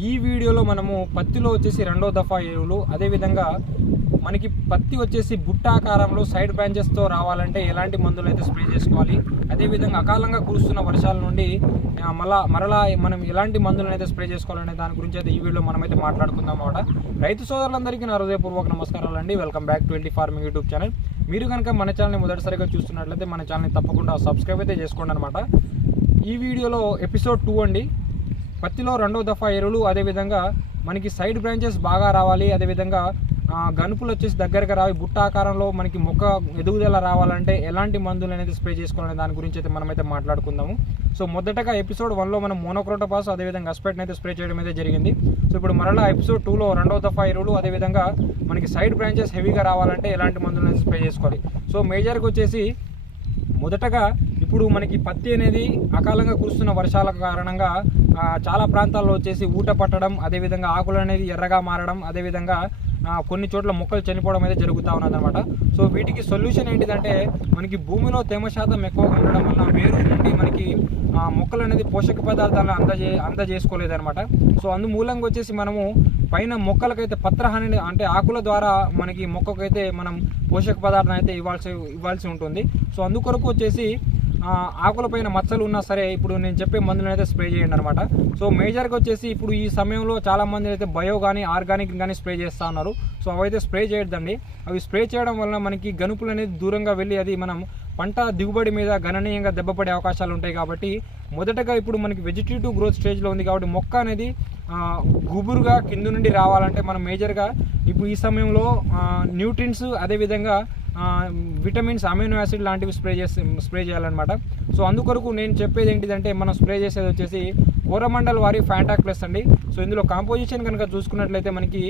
ఈ వీడియోలో మనము పత్తిలో వచ్చేసి రెండో దఫా ఎరువులు అదేవిధంగా మనకి పత్తి వచ్చేసి బుట్టాకారంలో సైడ్ బ్రాంచెస్తో రావాలంటే ఎలాంటి మందులు అయితే స్ప్రే చేసుకోవాలి అదేవిధంగా అకాలంగా కురుస్తున్న వర్షాల నుండి మళ్ళా మరలా మనం ఎలాంటి మందులను అయితే స్ప్రే చేసుకోవాలనే దాని గురించి అయితే ఈ వీడియోలో మనం అయితే మాట్లాడుకుందాం అన్నమాట. రైతు సోదరులందరికీ నా హృదయపూర్వక నమస్కారాలు అండి welcome back to LT farming YouTube channel మీరు కనుక మన ఛానల్ని మొదటిసారిగా చూస్తున్నట్లయితే మన ఛానల్ని తప్పకుండా సబ్స్క్రైబ్ అయితే చేసుకోండి అనమాట ఈ వీడియోలో ఎపిసోడ్ టూ అండి. పత్తిలో రెండో దఫా ఎరువులు అదేవిధంగా మనకి సైడ్ బ్రాంచెస్ బాగా రావాలి. అదేవిధంగా గనుపులు వచ్చేసి దగ్గరగా రావి. బుట్ట ఆకారంలో మనకి మొక్క ఎదుగుదల రావాలంటే ఎలాంటి మందులు అనేది స్ప్రే చేసుకోవాలనే దాని గురించి అయితే మనమైతే మాట్లాడుకుందాము. సో మొదటగా ఎపిసోడ్ వన్లో మనం మోనోక్రోటోపాస్ అదేవిధంగా అస్పెట్ని అయితే స్ప్రే చేయడం అయితే జరిగింది. సో ఇప్పుడు మరలా ఎపిసోడ్ టూలో రెండో దఫా ఎరువులు అదేవిధంగా మనకి సైడ్ బ్రాంచెస్ హెవీగా రావాలంటే ఎలాంటి మందులు అనేది స్ప్రే చేసుకోవాలి. సో మేజర్గా వచ్చేసి మొదటగా ఇప్పుడు మనకి పత్తి అనేది అకాలంగా కురుస్తున్న వర్షాల కారణంగా చాలా ప్రాంతాల్లో వచ్చేసి ఊట పట్టడం అదేవిధంగా ఆకులు అనేది ఎర్రగా మారడం అదేవిధంగా కొన్ని చోట్ల మొక్కలు చనిపోవడం అయితే జరుగుతూ ఉన్నదన్నమాట. సో వీటికి సొల్యూషన్ ఏంటిదంటే మనకి భూమిలో తేమ శాతం ఎక్కువగా ఉండడం వల్ల వేరు నుండి మనకి మొక్కలు అనేది పోషక పదార్థాలను అందజే అందజేసుకోలేదన్నమాట. సో అందుమూలంగా వచ్చేసి మనము పైన మొక్కలకైతే పత్రహాని అంటే ఆకుల ద్వారా మనకి మొక్కకైతే మనం పోషక పదార్థం అయితే ఇవ్వాల్సి ఇవ్వాల్సి ఉంటుంది. సో అందుకొరకు వచ్చేసి ఆకుల ఆకులపైన మచ్చలు ఉన్నా సరే ఇప్పుడు నేను చెప్పే మందులను అయితే స్ప్రే చేయండి అనమాట సో మేజర్గా వచ్చేసి ఇప్పుడు ఈ సమయంలో చాలా మంది అయితే బయో కానీ ఆర్గానిక్ కానీ స్ప్రే చేస్తూ ఉన్నారు. సో అవైతే స్ప్రే చేయొద్దండి. అవి స్ప్రే చేయడం వలన మనకి గనుపులు అనేది దూరంగా వెళ్ళి అది మనం పంట దిగుబడి మీద గణనీయంగా దెబ్బపడే అవకాశాలు ఉంటాయి కాబట్టి మొదటగా ఇప్పుడు మనకి వెజిటేటివ్ గ్రోత్ స్టేజ్లో ఉంది కాబట్టి మొక్క అనేది గుబురుగా కింద నుండి రావాలంటే మనం మేజర్గా ఇప్పుడు ఈ సమయంలో న్యూట్రిన్స్ అదేవిధంగా విటమిన్స్ అమైనో యాసిడ్ లాంటివి స్ప్రే చేసి స్ప్రే చేయాలన్నమాట. సో అందుకొరకు నేను చెప్పేది ఏంటిదంటే మనం స్ప్రే చేసేది వచ్చేసి కోరమండల్ వారి ఫ్యాంటాక్ ప్లస్ అండి. సో ఇందులో కాంపోజిషన్ కనుక చూసుకున్నట్లయితే మనకి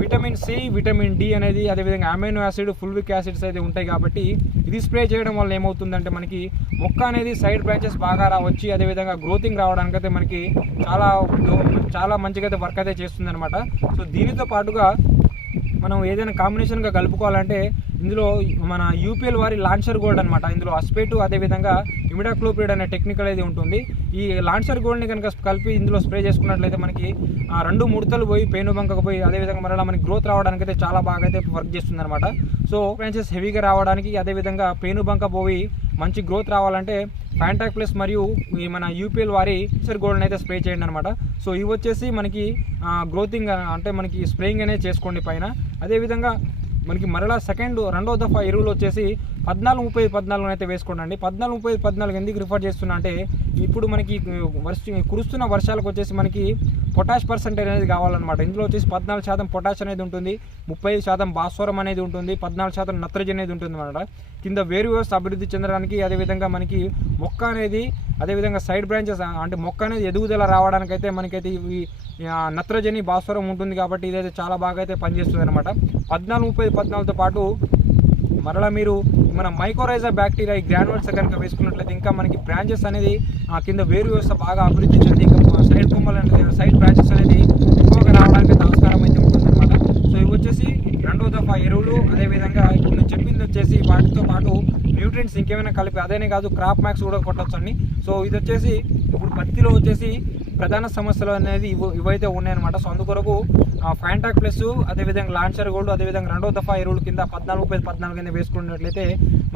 విటమిన్ సి విటమిన్ డి అనేది అదేవిధంగా అమైనో యాసిడ్ ఫుల్విక్ యాసిడ్స్ అయితే ఉంటాయి కాబట్టి ఇది స్ప్రే చేయడం వల్ల ఏమవుతుందంటే మనకి మొక్క అనేది సైడ్ బ్రాంచెస్ బాగా వచ్చి అదేవిధంగా గ్రోతింగ్ రావడానికి అయితే మనకి చాలా చాలా మంచిగా అయితే వర్క్ అయితే చేస్తుంది అనమాట సో దీనితో పాటుగా మనం ఏదైనా కాంబినేషన్గా కలుపుకోవాలంటే ఇందులో మన యూపీఎల్ వారి లాంచర్ గోల్డ్ అనమాట ఇందులో అస్పేటు అదేవిధంగా ఇమిడాక్లోపిడ్ అనే టెక్నికల్ అయితే ఉంటుంది. ఈ లాంచర్ గోల్డ్ని కనుక కలిపి ఇందులో స్ప్రే చేసుకున్నట్లయితే మనకి రెండు ముడతలు పోయి పెయిన్ బంకకు పోయి అదేవిధంగా మరలా మనకి గ్రోత్ రావడానికి అయితే చాలా బాగా అయితే వర్క్ చేస్తుంది అనమాట సో బ్రాంచెస్ హెవీగా రావడానికి అదేవిధంగా పెయిన్ బంక పోయి మంచి గ్రోత్ రావాలంటే ఫ్యాంటాక్ ప్లస్ మరియు ఈ మన యూపీఎల్ వారి లాంచర్ గోల్డ్ని అయితే స్ప్రే చేయండి అనమాట సో ఇవి వచ్చేసి మనకి గ్రోతింగ్ అంటే మనకి స్ప్రేయింగ్ అనేది చేసుకోండి పైన. అదేవిధంగా మనకి మరలా సెకండ్ రెండో దఫా ఎరువులు వచ్చేసి పద్నాలుగు ముప్పై పద్నాలుగు అయితే వేసుకోండి అండి పద్నాలుగు ముప్పై పద్నాలుగు ఎందుకు రిఫర్ చేస్తున్నా అంటే ఇప్పుడు మనకి వర్ష కురుస్తున్న వర్షాలకు వచ్చేసి మనకి పొటాష్ పర్సెంటేజ్ అనేది కావాలన్నమాట. ఇందులో వచ్చేసి పద్నాలుగు శాతం పొటాష్ అనేది ఉంటుంది. ముప్పై శాతం భాస్వరం అనేది ఉంటుంది. పద్నాలుగు శాతం నత్రజని అనేది ఉంటుంది అనమాట కింద వేరు వ్యవస్థ అభివృద్ధి చెందడానికి అదేవిధంగా మనకి మొక్క అనేది అదేవిధంగా సైడ్ బ్రాంచెస్ అంటే మొక్క అనేది ఎదుగుదల రావడానికి అయితే మనకైతే ఈ నత్రజని భాస్వరం ఉంటుంది కాబట్టి ఇదైతే చాలా బాగా అయితే పనిచేస్తుంది అనమాట పద్నాలుగు ముప్పై పద్నాలుగుతో పాటు మరలా మీరు మన మైకోరైజా బ్యాక్టీరియా ఈ గ్రానువల్స్ కనుక వేసుకున్నట్లయితే ఇంకా మనకి బ్రాంచెస్ అనేది ఆ కింద వేరు వ్యవస్థ బాగా అభివృద్ధి చెంది ఇంకా సైడ్ కొమ్మలు అనేది సైడ్ బ్రాంచెస్ అనేది ఎక్కువగా రావడానికి ఆస్కారం అయితే ఉంటుందన్నమాట. సో ఇవి వచ్చేసి రెండో దఫా ఎరువులు అదేవిధంగా ఇప్పుడు నేను చెప్పింది వచ్చేసి వాటితో పాటు న్యూట్రియంట్స్ ఇంకేమైనా కలిపి అదేనే కాదు క్రాప్ మ్యాక్స్ కూడా కొట్టచ్చు అండి సో ఇది వచ్చేసి ఇప్పుడు పత్తిలో వచ్చేసి ప్రధాన సమస్యలు అనేది ఇవి ఇవైతే ఉన్నాయన్నమాట. సో అందుకొరకు ఫ్యాంటాక్ ప్లస్ అదేవిధంగా లాంచర్ గోల్డ్ అదేవిధంగా రెండో దఫా ఎరువులు కింద పద్నాలుగు ముప్పై పద్నాలుగు కింద వేసుకున్నట్లయితే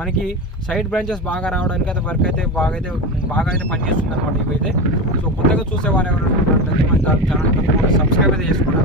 మనకి సైడ్ బ్రాంచెస్ బాగా రావడానికి అయితే వర్క్ అయితే బాగా అయితే బాగా అయితే పనిచేస్తుంది అనమాట ఇవైతే. సో కొత్తగా చూసేవారు ఎవరైనా ఉన్నట్లయితే మన ఛానల్ సబ్స్క్రైబ్ అయితే చేసుకున్నారు